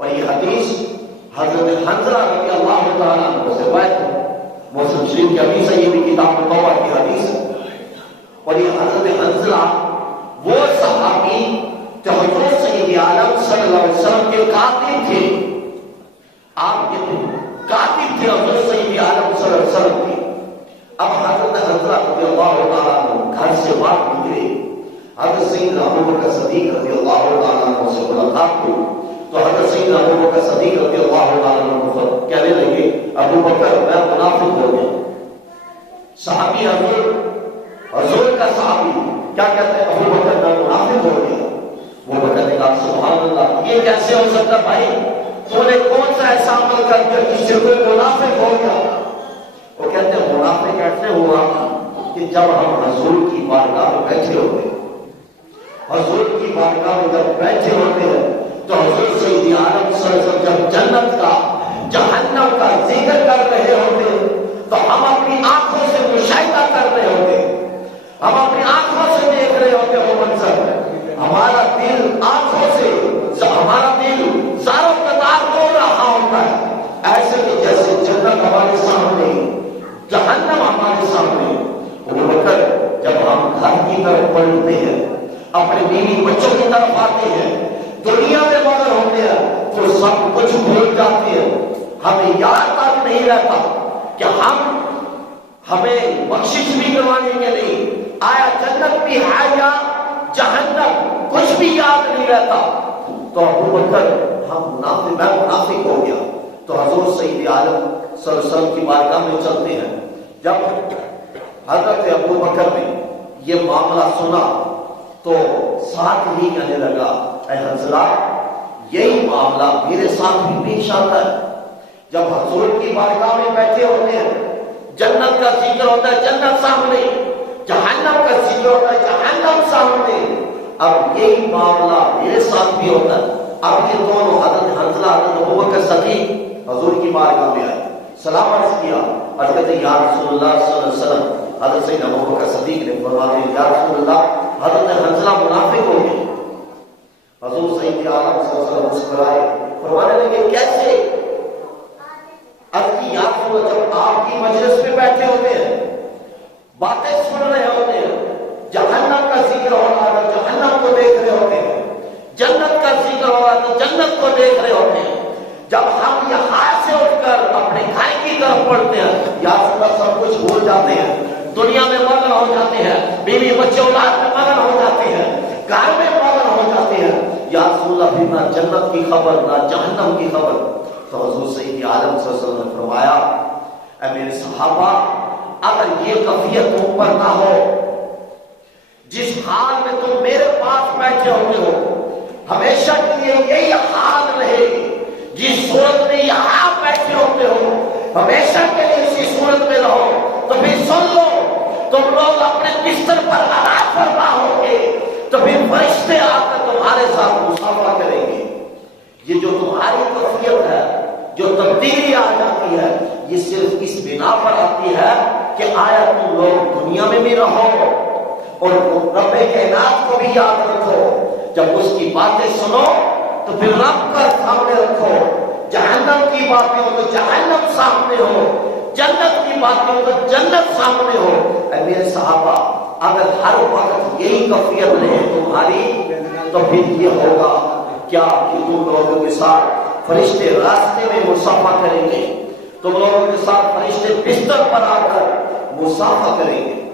اور یہ حدیث حضرت حنظلہ رضی اللہ تعالیٰ عنہ سے روایت ہے، مسلم شریف کی حدیث ہے، یہ بھی کتاب التوبہ کی حدیث ہے۔ اور یہ حضرت حنظلہ وہ صحابی جو حضور سید عالم صلی اللہ علیہ وسلم کے کاتب تھے، آپ کے کاتب تھے حضور سید عالم صلی اللہ علیہ وسلم کے۔ اب حضرت حنظلہ رضی اللہ تعالیٰ عنہ گھر سے باہر نکلے، حضرت سیدنا ابوبکر صدیق رضی اللہ تعالیٰ عنہ سے ملاقات ہوئی تو حضرت سیدنا ابوبکر صدیق رضی اللہ تعالیٰ عنہ کہنے لگے ابوبکر میں منافق ہو گیا۔ صحابی حضور کا صحابی کیا کہتے ہیں؟ ابوبکر میں منافق ہو گیا۔ ابوبکر نے کہا سبحان اللہ، یہ کیسے ہو سکتا بھائی؟ تو نے کون سا ایسا عمل کر دیا جس سے کوئی منافق ہو گیا؟ وہ کہتے ہیں منافق ایسے ہوا کہ جب ہم حضور کی بارگاہ میں بیٹھے ہوتے ہیں، حضور کی بارگاہ میں جب بیٹھے ہوتے ہیں تو حضور سید عالم صلی اللہ علیہ وسلم جب جنت کا جہنم کا ذکر کر رہے ہوتے ہیں تو ہم اپنی آنکھوں سے مشاہدہ کر رہے ہوتے ہیں، ہم اپنی آنکھوں سے دیکھ رہے ہوتے ہیں وہ منظر۔ ہمارا دل آنکھوں سے، ہمارا دل زاروں قطار ہو رہا ہوتا ہے، ایسے کہ جیسے جنت ہمارے سامنے، جہنم ہمارے سامنے۔ ابوبکر جب ہم گھر کی طرف پلٹتے ہیں، اپنے بیوی بچوں کی طرف آتے ہیں، دنیا میں مگر ہوتے ہیں تو سب کچھ بھول جاتے ہیں، ہمیں یاد تک نہیں رہتا کہ ہمیں بخشش بھی کروانے کے لیے آیا جنت بھی ہے یا جہنم، کچھ بھی یاد نہیں رہتا۔ تو ابوبکر میں منافق ہو گیا۔ تو حضور سید عالم صلی اللہ علیہ وسلم کی بارگاہ میں چلتے ہیں۔ جب حضرت ابوبکر نے یہ معاملہ سنا تو ساتھ ہی کہنے لگا اے حنظلہ، یہی معاملہ میرے ساتھ بھی پیش آتا ہے۔ جب حضور کی بارگاہ میں بیٹھے ہوتے ہیں، جنت کا ذکر ہوتا ہے، جنت سامنے، جہنم کا ذکر ہوتا ہے، جہنم سامنے۔ اب یہی معاملہ میرے ساتھ بھی ہوتا ہے۔ اب یہ دونوں حضرت حنظلہ حضرت ابوبکر صدیق حضور کی بارگاہ میں آئے، سلام عرض کیا اور کہتے ہیں یا رسول اللہ صلی اللہ علیہ وسلم۔ حضرت سیدنا ابوبکر صدیق نے فرمایا یا رسول اللہ، حضرت حنظلہ منافق ہو گئے۔ حضور سید عالم صلی اللہ علیہ وسلم مسکرائے، فرمانے لگے کیسے؟ عرض کی یا رسول اللہ، جب آپ کی مجلس میں بیٹھے ہوتے ہیں، باتیں سن رہے ہوتے ہیں، جہنم کا ذکر ہو رہا ہے، جہنم کو دیکھ رہے ہوتے ہیں، جنت کا ذکر ہو رہا ہے تو جنت کو دیکھ رہے ہوتے ہیں۔ جب ہم یہاں سے اٹھ کر اپنے گھر کی طرف پڑھتے ہیں، یا رسول اللہ سب کچھ بھول جاتے ہیں، دنیا میں مگن ہو جاتے ہیں، بیوی بچے اولاد میں مگن ہو جاتے ہیں، گھر میں مگن ہو جاتے ہیں، یا رسول اللہ پھر نہ جنت کی خبر نہ جہنم کی خبر۔ تو حضور سید عالم صلی اللہ علیہ وسلم نے فرمایا اے میرے صحابہ، اگر یہ کیفیت تم پر نہ ہو، جس حال میں تم میرے پاس بیٹھے ہوتے ہو، ہمیشہ کے لیے یہی حال رہے، جس صورت میں یہاں بیٹھے ہوتے ہو ہمیشہ کے لیے اسی صورت میں رہو، تو پھر سن لو، تم لوگ اپنے بستر پر آرام فرما ہوگے تو پھر فرشتے آ کر تمہارے ساتھ مصافحہ کریں گے۔ یہ جو تمہاری کیفیت ہے، جو تبدیلی آ جاتی ہے، یہ صرف اس بنا پر آتی ہے کہ آیا تم لوگ دنیا میں بھی رہو اور رب کائنات کو بھی یاد رکھو۔ جب اس کی باتیں سنو تو پھر رب کا سامنے رکھو، جہنم کی باتیں ہو تو جہنم سامنے ہو، جنت کی باتیں ہو تو جنت سامنے ہو۔ اے میرے صحابہ، اگر ہر وقت یہی کیفیت رہے تمہاری تو پھر یہ ہوگا کیا کہ تم لوگوں کے ساتھ فرشتے راستے میں مصافحہ کریں گے، تم لوگوں کے ساتھ فرشتے بستر پر آ کر مصافحہ کریں گے۔